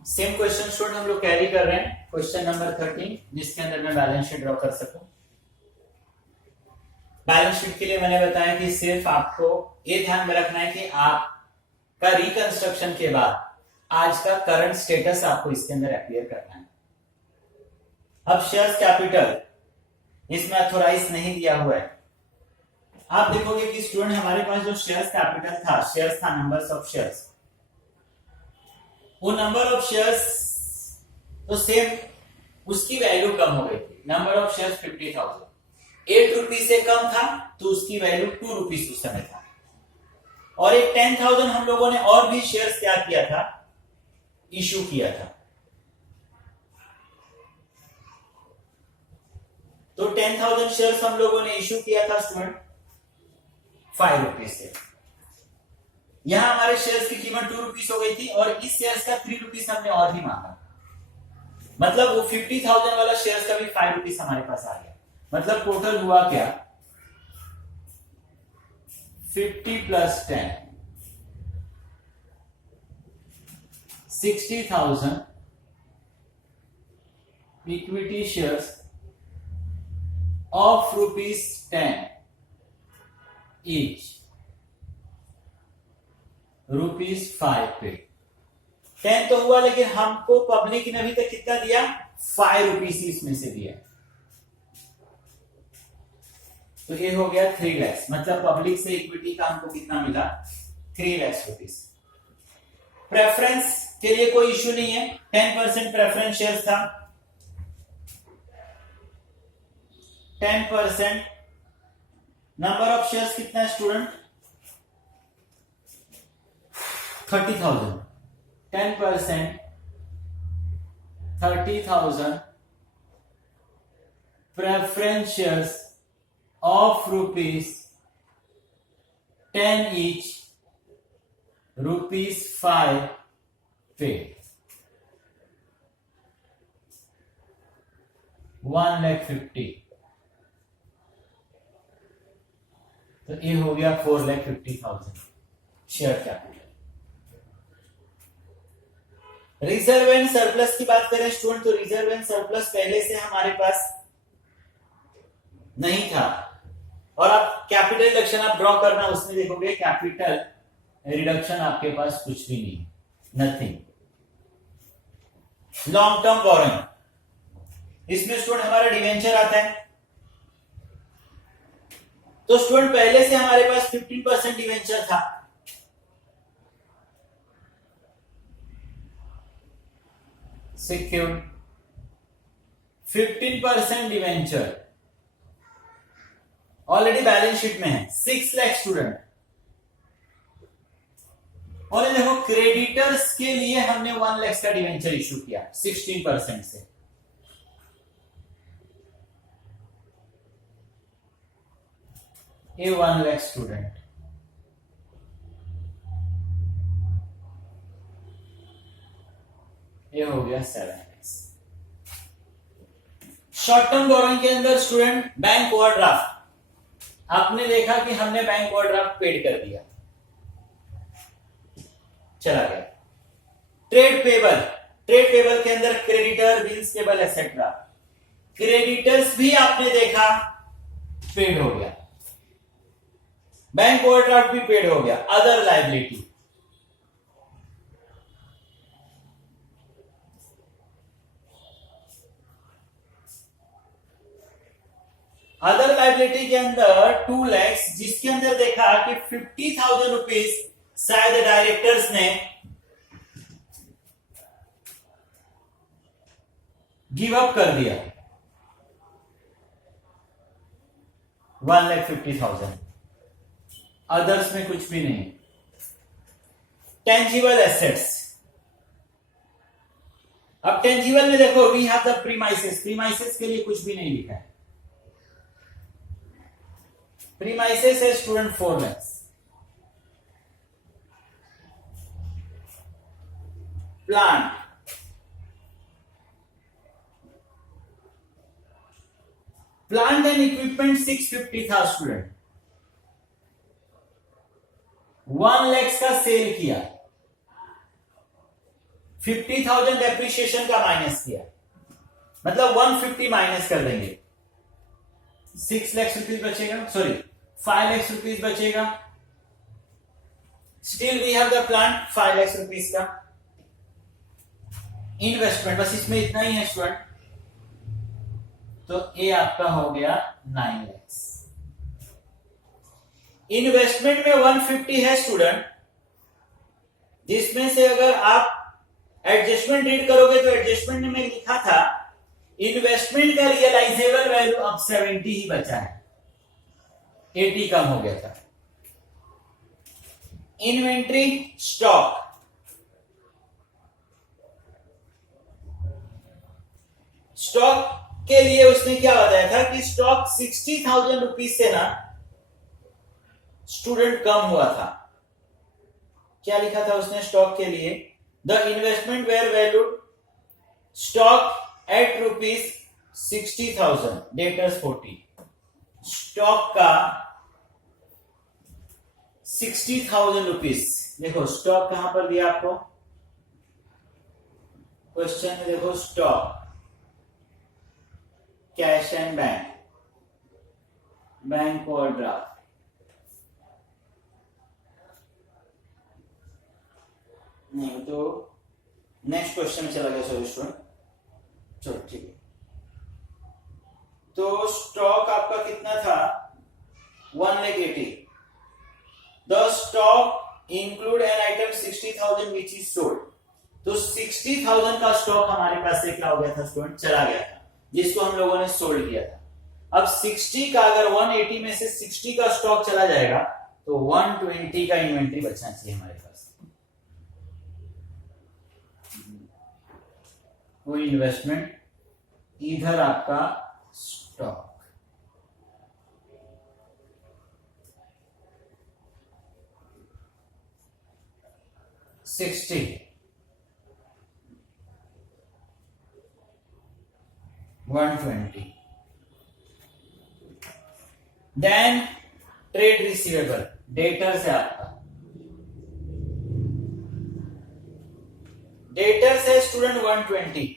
Same question student हम लोग carry कर रहे हैं, क्वेश्चन नंबर 13, जिसके अंदर मैं बैलेंस शीट ड्रॉ कर सकूं। बैलेंस शीट के लिए मैंने बताया कि सिर्फ आपको ये ध्यान में रखना है कि आपका रिकंस्ट्रक्शन के बाद आज का करंट स्टेटस आपको इसके अंदर अपीयर करना है। अब शेयर्स कैपिटल इसमें अथोराइज नहीं दिया हुआ है। आप देखोगे कि स्टूडेंट हमारे पास जो शेयर्स कैपिटल था, शेयर्स था नंबर्स ऑफ शेयर्स, वो नंबर ऑफ शेयर्स तो सेम उसकी वैल्यू कम हो गई थी। नंबर ऑफ शेयर्स 50,000 8 रुपीज से कम था तो उसकी वैल्यू 2 रुपीज उस समय था। और एक 10,000 हम लोगों ने और भी शेयर्स क्या किया था, इशू किया था। तो 10,000 शेयर्स हम लोगों ने इशू किया था स्टूडेंट 5 रुपीज से। यहां हमारे शेयर्स की कीमत 2 रुपीज हो गई थी और इस शेयर्स का 3 रुपीज हमने और भी मांगा। मतलब वो 50,000 वाला शेयर्स का भी 5 रुपीज हमारे पास आ गया। मतलब टोटल हुआ क्या, 50 plus 10 60,000 equity shares of ₹10 each, ₹5 पे। 10 तो हुआ, लेकिन हमको पब्लिक ने अभी तक कितना दिया, 5 रुपीज इसमें से दिया। तो ये हो गया 3 लाख। मतलब पब्लिक से इक्विटी का हमको कितना मिला, 3 लाख रुपीज। प्रेफरेंस के लिए कोई इश्यू नहीं है, 10% प्रेफरेंस शेयर था। 10% नंबर ऑफ शेयर्स कितना है student, 30,000। 10% 30,000 preference shares of ₹10 each, ₹5 पे, 1,50,000। तो ये हो गया 4,50,000 share capital. Reserve and surplus की बात करें स्टूडेंट, तो रिजर्व एंड सरप्लस पहले से हमारे पास नहीं था। और आप कैपिटल रिडक्शन आप ड्रॉ करना, उसमें देखोगे कैपिटल रिडक्शन आपके पास कुछ भी नहीं, नथिंग। लॉन्ग टर्म बोरोइंग, इसमें स्टूडेंट हमारा डिवेंचर आता है। तो स्टूडेंट पहले से हमारे पास 15% डिवेंचर था। Secured 15% debenture already balance sheet में है, 6 लाख स्टूडेंट। और ये देखो क्रेडिटर्स के लिए हमने 1 लाख का डिवेंचर इशू किया 16% से। ये 1 लाख स्टूडेंट, ये हो गया 7 लाख। शॉर्ट टर्म बोरोइंग के अंदर स्टूडेंट बैंक ओवरड्राफ्ट, आपने देखा कि हमने बैंक ओवरड्राफ्ट पेड कर दिया, चला गया। ट्रेड पेबल, ट्रेड पेबल के अंदर creditor, bills payable etcetera, creditors भी आपने देखा पेड हो गया, बैंक ओवरड्राफ्ट भी पेड हो गया। अदर लायबिलिटी, अदर लायबिलिटी के अंदर 2 लाख, जिसके अंदर देखा कि 50,000 रुपीज शायद डायरेक्टर्स ने गिव अप कर दिया, 1,50,000। अदर्स में कुछ भी नहीं। टेंजिबल एसेट्स, अब टेंजिबल में देखो we have the premises, premises के लिए कुछ भी नहीं लिखा है। प्रीमाइसेस है student 4 lakh. Plant, plant and equipment 650 था स्टूडेंट, 1 लाख का सेल किया। 50,000 डेप्रिसिएशन का माइनस किया, मतलब 150 माइनस कर देंगे, 6 लाख रुपीज बचेगा, सॉरी 5 लाख रुपीज बचेगा। Still we have the plant 5 lakh rupees का इन्वेस्टमेंट, बस इसमें इतना ही है स्टूडेंट। तो ये आपका हो गया 9 लाख। इन्वेस्टमेंट में 150 है स्टूडेंट, जिसमें से अगर आप एडजस्टमेंट रीड करोगे तो एडजस्टमेंट में लिखा था इन्वेस्टमेंट का रियलाइजेबल वैल्यू अब 70 ही बचा है, 80 कम हो गया था। इन्वेंट्री स्टॉक, स्टॉक के लिए उसने क्या बताया था कि स्टॉक 60,000 रुपीज से ना स्टूडेंट कम हुआ था। क्या लिखा था उसने स्टॉक के लिए? The investment were valued stock at rupees 60,000 debtors 40। Stock का 60,000 रुपीज, देखो स्टॉक कहां पर दिया आपको क्वेश्चन में, देखो stock cash and bank, bank overdraft, नहीं तो नेक्स्ट क्वेश्चन में चला गया सॉरी स्टूडेंट, चलो ठीक है। तो स्टॉक आपका कितना था 180। The stock include an item 60,000 which is sold. तो 60,000 का स्टॉक हमारे पास से क्या हो गया था स्टूडेंट, चला गया था, जिसको हम लोगों ने सोल्ड किया था। अब 60 का अगर 180 में से 60 का स्टॉक चला जाएगा तो 120 का इन्वेंट्री बचना चाहिए हमारे पास। वो इन्वेस्टमेंट इधर आपका stock, $60 $120। Then trade receivable debtor से आपका, डेटर से student 120।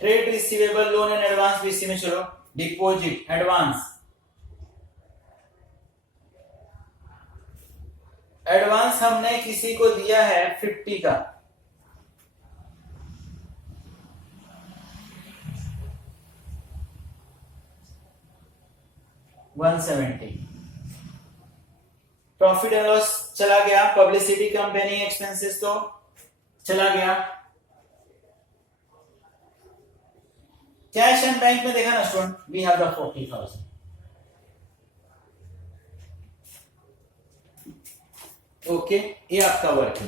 Trade receivable loan and advance भी इसी में, चलो डिपॉजिट एडवांस, एडवांस हमने किसी को दिया है 50 का, $170। प्रॉफिट एंड लॉस चला गया, पब्लिसिटी कंपनी एक्सपेंसेस तो चला गया। कैश एंड बैंक में देखा ना student, we have the 40,000। Okay, ये आपका वर्क है।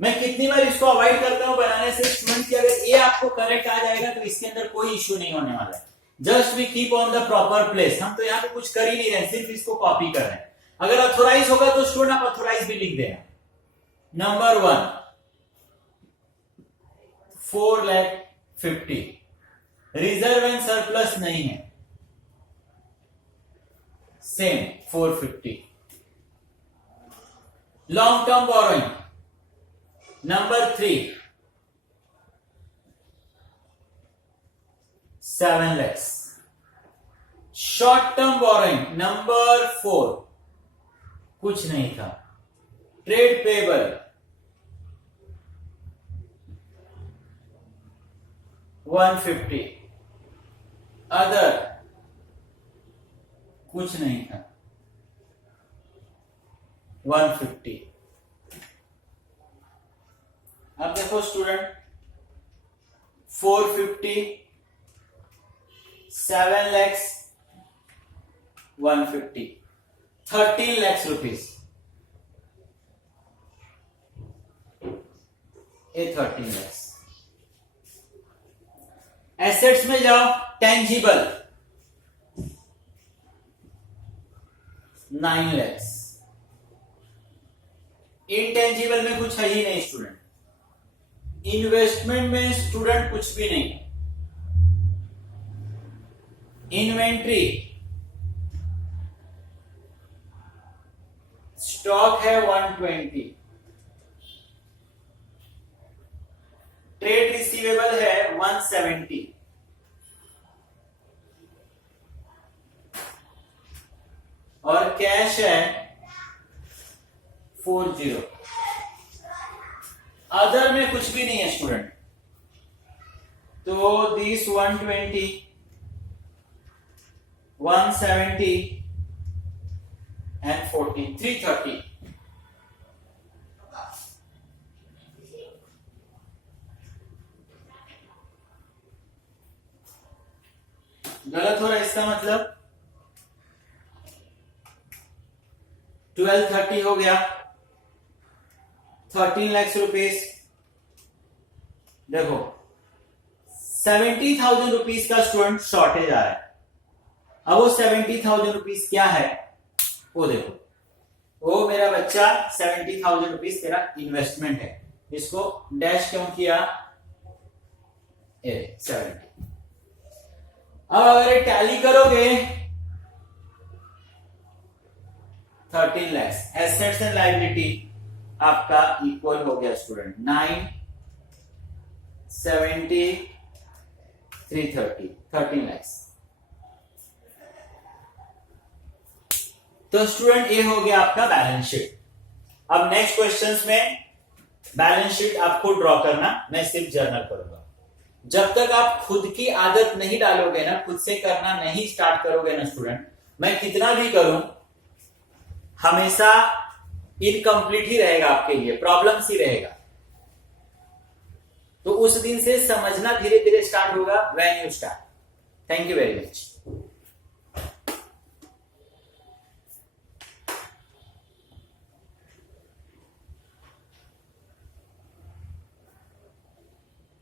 मैं कितनी बार इसको अवॉइड करता हूं बनाने से स्टूडेंट की, अगर ये आपको करेक्ट आ जाएगा तो इसके अंदर कोई इश्यू नहीं होने वाला है। Just we keep on the proper place, हम तो यहाँ पे कुछ कर ही नहीं रहे, सिर्फ इसको कॉपी कर रहे हैं। अगर अथोराइज होगा तो स्टूडेंट आप अथोराइज भी लिख देना। नंबर 1 4,50,000, रिजर्व एंड सरप्लस नहीं है, same 450। Long term borrowing number 3 7 lakhs। Short term borrowing number 4 कुछ नहीं था। Trade payable 150। अदर कुछ नहीं था 150। अब देखो स्टूडेंट 450 7 lakhs 150 13 lakhs रुपीज, ये 13 lakhs। एसेट्स में जाओ, टेंजिबल 9 lakhs। इनटेंजिबल में कुछ है ही नहीं स्टूडेंट। इन्वेस्टमेंट में स्टूडेंट कुछ भी नहीं। इन्वेंट्री स्टॉक है 120, ट्रेड रिसीवेबल है 170, और कैश है 40। अदर में कुछ भी नहीं है स्टूडेंट, तो दिस 120, 170 and 40, 330। गलत हो रहा है, इसका मतलब 1230 हो गया, 13 लाख रुपीस। देखो 70,000 रुपीस का स्टूडेंट शॉर्टेज आ रहा है। अब वो 70,000 रुपीस क्या है वो देखो, वो मेरा बच्चा 70,000 रुपीस तेरा इन्वेस्टमेंट है, इसको डैश क्यों किया, 70। अब अगर टैली करोगे 13 लाख, एसेट्स एंड लायबिलिटी आपका इक्वल हो गया स्टूडेंट 970 330, 13 लाख। तो स्टूडेंट ये हो गया आपका बैलेंस शीट। अब नेक्स्ट क्वेश्चंस में बैलेंस शीट आपको ड्रॉ करना, मैं सिर्फ जर्नल करूंगा। जब तक आप खुद की आदत नहीं डालोगे ना, खुद से करना नहीं स्टार्ट करोगे ना स्टूडेंट, मैं कितना भी करूं हमेशा इनकम्प्लीट ही रहेगा, आपके लिए प्रॉब्लम्स ही रहेगा। तो उस दिन से समझना धीरे धीरे स्टार्ट होगा, when you start. Thank you very much.